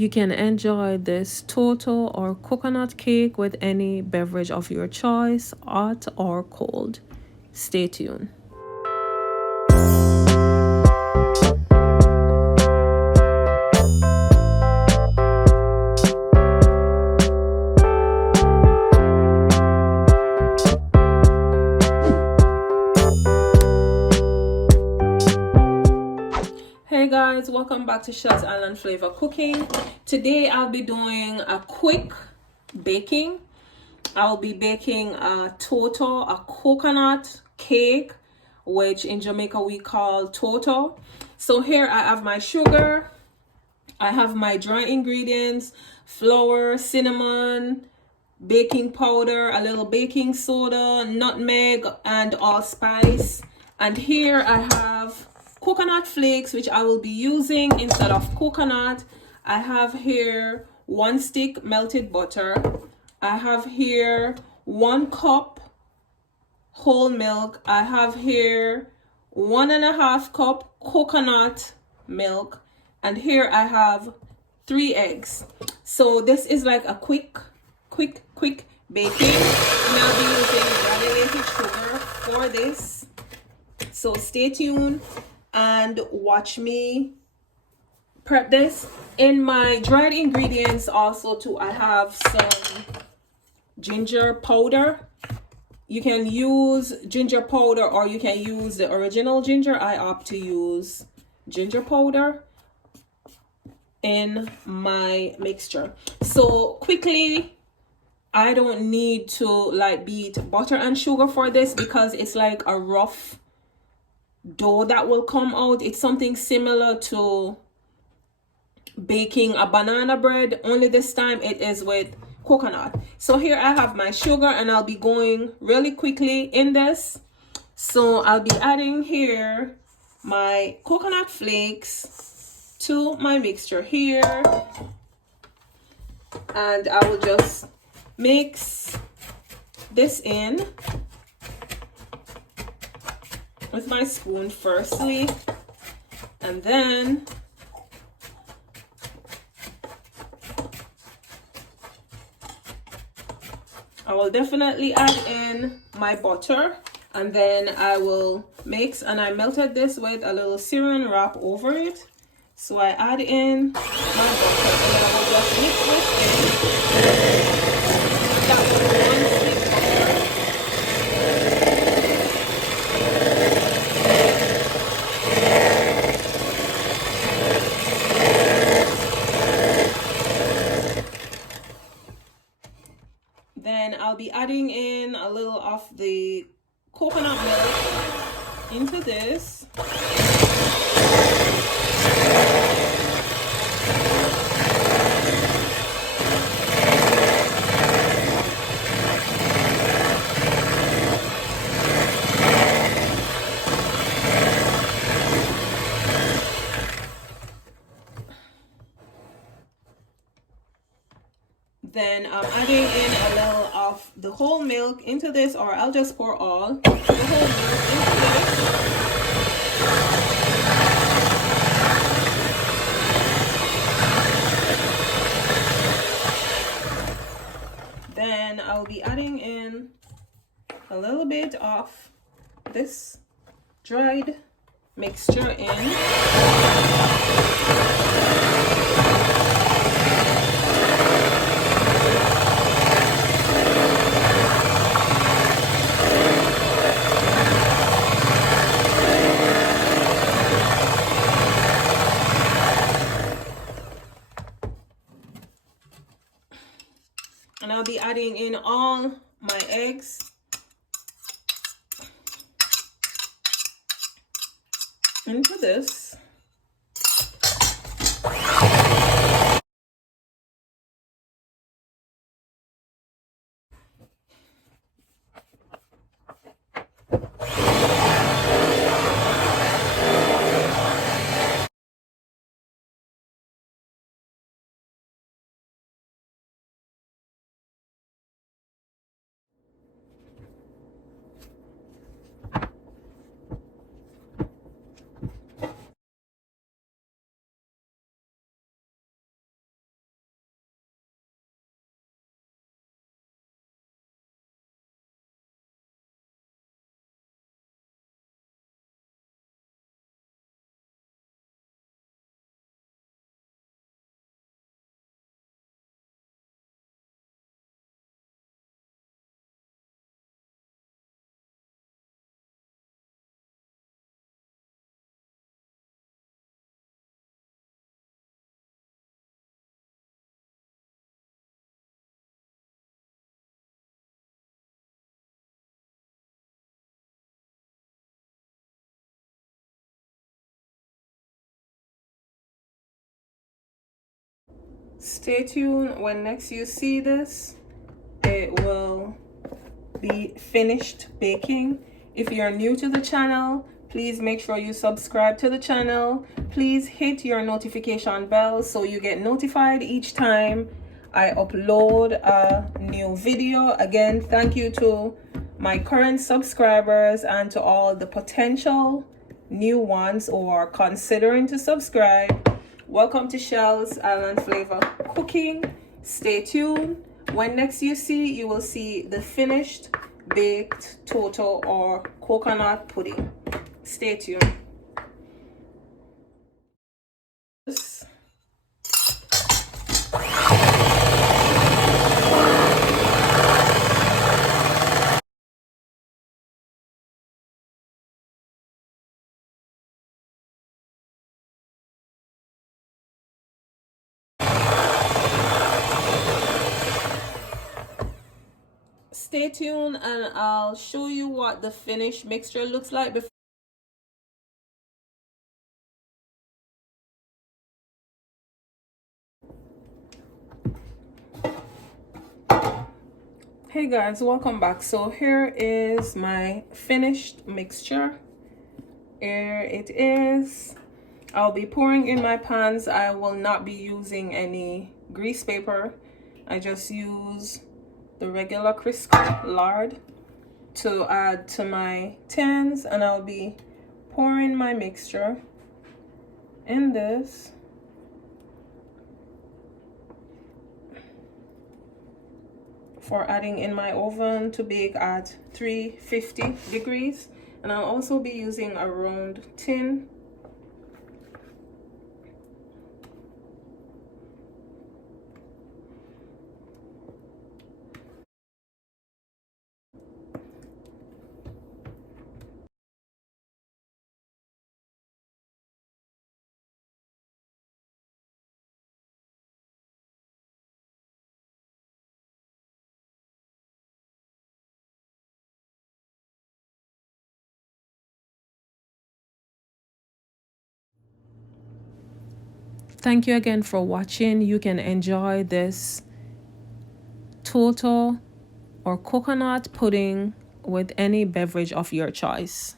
You can enjoy this Toto or coconut cake with any beverage of your choice, hot or cold. Stay tuned. Hey guys, welcome back to Shells Island Flavor Cooking. Today I'll be doing a quick baking. I'll be baking a Toto, a coconut cake, which in Jamaica we call Toto. So here I have my sugar, I have my dry ingredients, flour, cinnamon, baking powder, a little baking soda, nutmeg, and allspice. And here I have coconut flakes, which I will be using instead of coconut. I have here 1 stick melted butter. I have here 1 cup whole milk. I have here 1.5 cup coconut milk. And here I have 3 eggs. So this is like a quick baking. And I'll be using granulated sugar for this. So stay tuned and watch me prep this. In my dried ingredients also too, I have some ginger powder. You can use ginger powder or you can use the original ginger. I opt to use ginger powder in my mixture. So quickly, I don't need to like beat butter and sugar for this because it's like a rough dough that will come out. It's something similar to baking a banana bread, only this time it is with coconut. So here I have my sugar and I'll be going really quickly in this. So I'll be adding here my coconut flakes to my mixture here, and I will just mix this in with my spoon firstly, and then I will definitely add in my butter, and then I will mix. And I melted this with a little saran wrap over it. So I add in my butter and then I will just mix this in. That's 1 stick butter. Then I'll be adding in a little of the coconut milk into this. Then I'm adding in a little of the whole milk into this, or I'll just pour all the whole milk into this. Then I'll be adding in a little bit of this dried mixture in. And I'll be adding in all my eggs into this. Stay tuned. When next you see this, it will be finished baking. If you're new to the channel, please make sure you subscribe to the channel. Please hit your notification bell so you get notified each time I upload a new video. Again, thank you to my current subscribers and to all the potential new ones who are considering to subscribe. Welcome to Shell's Island Flavor Cooking. Stay tuned. When next you see, you will see the finished baked Toto or coconut pudding. Stay tuned. Stay tuned and I'll show you what the finished mixture looks like before. Hey guys, welcome back. So here is my finished mixture. Here it is. I'll be pouring in my pans. I will not be using any grease paper. I just use the regular Crisco lard to add to my tins, and I'll be pouring my mixture in this. For adding in my oven to bake at 350 degrees, and I'll also be using a round tin. Thank you again for watching. You can enjoy this Toto or coconut pudding with any beverage of your choice.